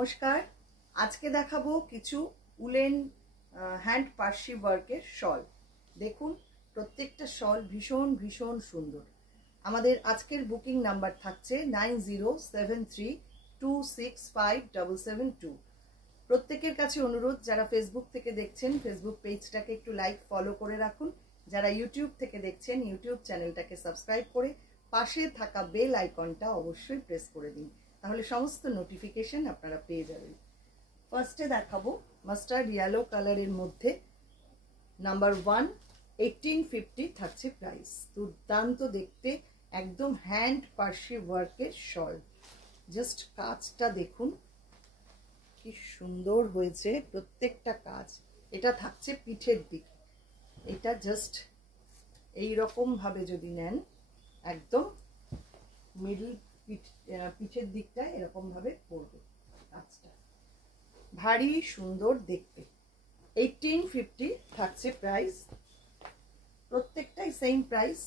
नमस्कार आज के देखाबो किछु उलेन हैंड पार्सी वर्केर शल। देखुन प्रत्येकटा शल भीषण भीषण सुंदर। आमादेर आजकेर बुकिंग नम्बर थाकছে 9073265772। प्रत्येकेर काছে अनुरोध যারা फेसबुक থেকে দেখছেন फेसबुक পেজটাকে একটু লাইক ফলো করে রাখুন, যারা ইউটিউব থেকে দেখছেন ইউটিউব চ্যানেলটাকে সাবস্ক্রাইব করে পাশে থাকা বেল আইকনটা অবশ্যই প্রেস করে দিন, তাহলে সমস্ত নোটিফিকেশন আপনারা পেয়ে যাবেন। ফার্স্টে দেখাবো মাস্টার্ড ইয়েলো কালারের মধ্যে নাম্বার 1 1850 থাকছে প্রাইস। দুর্দান্ত দেখতে, একদম হ্যান্ড পার্সি ওয়ার্কের শল। জাস্ট কাজটা দেখুন কি সুন্দর হয়েছে, প্রত্যেকটা কাজ। এটা থাকছে পিঠের দিকে, এটা জাস্ট এই রকম ভাবে যদি নেন একদম মিডল পিঠের দিকটা এরকম ভাবে পড়বে কাজটা, ভারী সুন্দর দেখতে। 1850 থাকছে প্রাইস, প্রত্যেকটাই সেম প্রাইস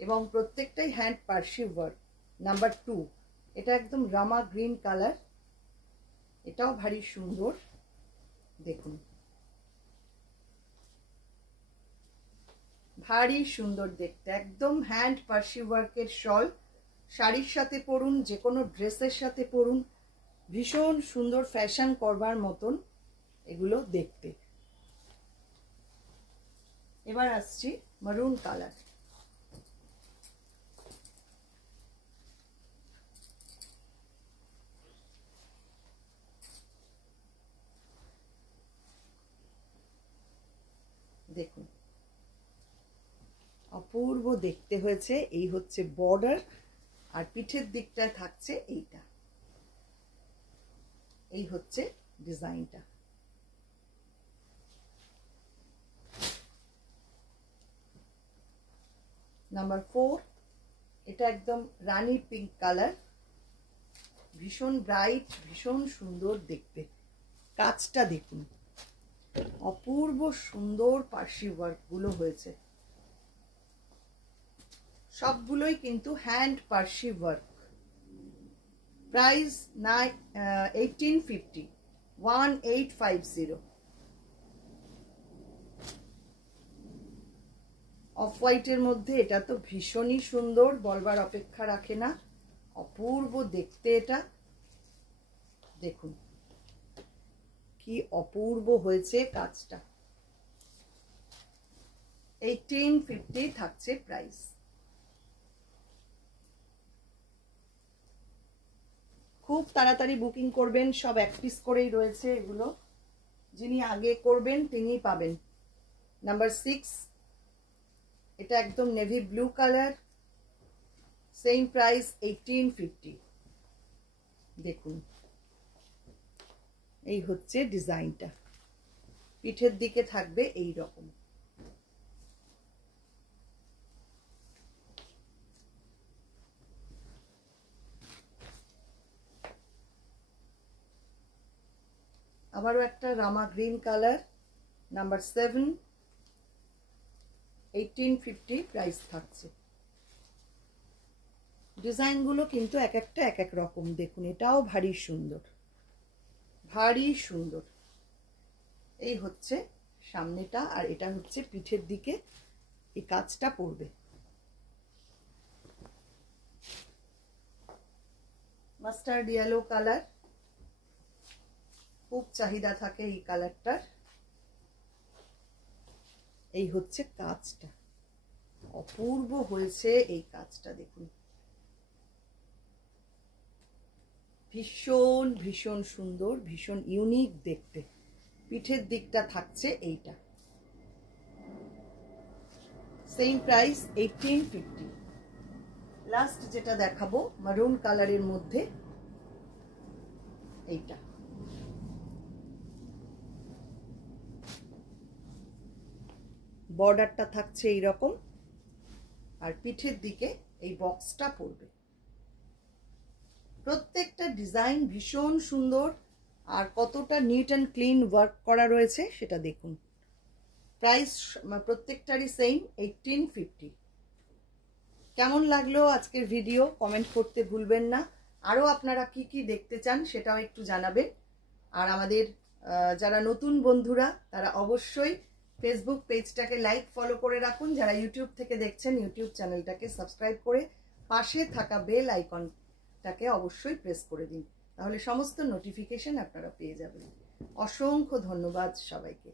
এবং প্রত্যেকটাই হ্যান্ড পার্সি ওয়ার্ক। নাম্বার 2 এটা একদম রামা গ্রিন কালার, এটাও ভারী সুন্দর দেখুন, ভারী সুন্দর দেখতে, একদম হ্যান্ড পার্সি ওয়ার্কের শল। শাড়ির সাথে পরুন, যে কোনো ড্রেসের সাথে পরুন, ভীষণ সুন্দর ফ্যাশন করবার মতন এগুলো দেখতে। এবার আসছি মারুন কালার। দেখুন অপূর্ব দেখতে হয়েছে। এই হচ্ছে বর্ডার আর পিঠের দিকটা থাকছে এইটা, এই হচ্ছে ডিজাইনটা। নাম্বার 4 এটা একদম রানী পিঙ্ক কালার, ভীষণ ব্রাইট, ভীষণ সুন্দর দেখতে। কাজটা দেখুন, অপূর্ব সুন্দর পার্সি ওয়ার্ক গুলো হয়েছে, সবগুলোই কিন্তু হ্যান্ড পার্সি ওয়ার্ক। প্রাইস 1850। অফ হোয়াইটের মধ্যে এটা তো ভীষণই সুন্দর, বলবার অপেক্ষা রাখে না, অপূর্ব দেখতে। এটা দেখুন কি অপূর্ব হয়েছে কাজটা। 1850 থাকছে প্রাইস। খুব তাড়াতাড়ি বুকিং করবেন, সব এক পিস করেই রয়েছে এগুলো, যিনি আগে করবেন তিনিই পাবেন। নাম্বার 6 এটা একদম navy blue colour, same price 1850। দেখুন এই হচ্ছে ডিজাইনটা, পিঠের দিকে থাকবে এই রকম। আবারও একটা রামা গ্রিন কালার, নাম্বার 7 1850 প্রাইস থাকছে। ডিজাইনগুলো কিন্তু এক একটা এক এক রকম। দেখুন এটাও ভারী সুন্দর, ভারী সুন্দর। এই হচ্ছে সামনেটা আর এটা হচ্ছে পিঠের দিকে এই কাজটা পড়বে। মাস্টার্ড ইয়েলো কালার, খুব চাহিদা থাকে এই কালারটার। এই হচ্ছে কাজটা, অপূর্ব হয়েছে এই কাজটা। দেখুন ভীষণ ভীষণ সুন্দর, ভীষণ ইউনিক দেখতে। পিঠের দিকটা থাকছে এইটা, সেম প্রাইস 1850। লাস্ট যেটা দেখাবো মারুন কালারের মধ্যে এইটা, বর্ডারটা থাকছে এই রকম আর পিঠের দিকে এই বক্সটা পড়বে। প্রত্যেকটা ডিজাইন ভীষণ সুন্দর আর কতটা নিট অ্যান্ড ক্লিন ওয়ার্ক করা রয়েছে সেটা দেখুন। প্রাইস প্রত্যেকটারই সেম 1850। কেমন লাগলো আজকের ভিডিও কমেন্ট করতে ভুলবেন না। আরও আপনারা কি কি দেখতে চান সেটাও একটু জানাবেন। আর আমাদের যারা নতুন বন্ধুরা তারা অবশ্যই ফেসবুক পেজটাকে লাইক ফলো করে রাখুন। যারা ইউটিউব থেকে দেখছেন ইউটিউব চ্যানেলটাকে সাবস্ক্রাইব করে পাশে থাকা বেল আইকনটাকে অবশ্যই প্রেস করে দিন, তাহলে সমস্ত নোটিফিকেশন আপনারা পেয়ে যাবেন। অসংখ্য ধন্যবাদ সবাইকে।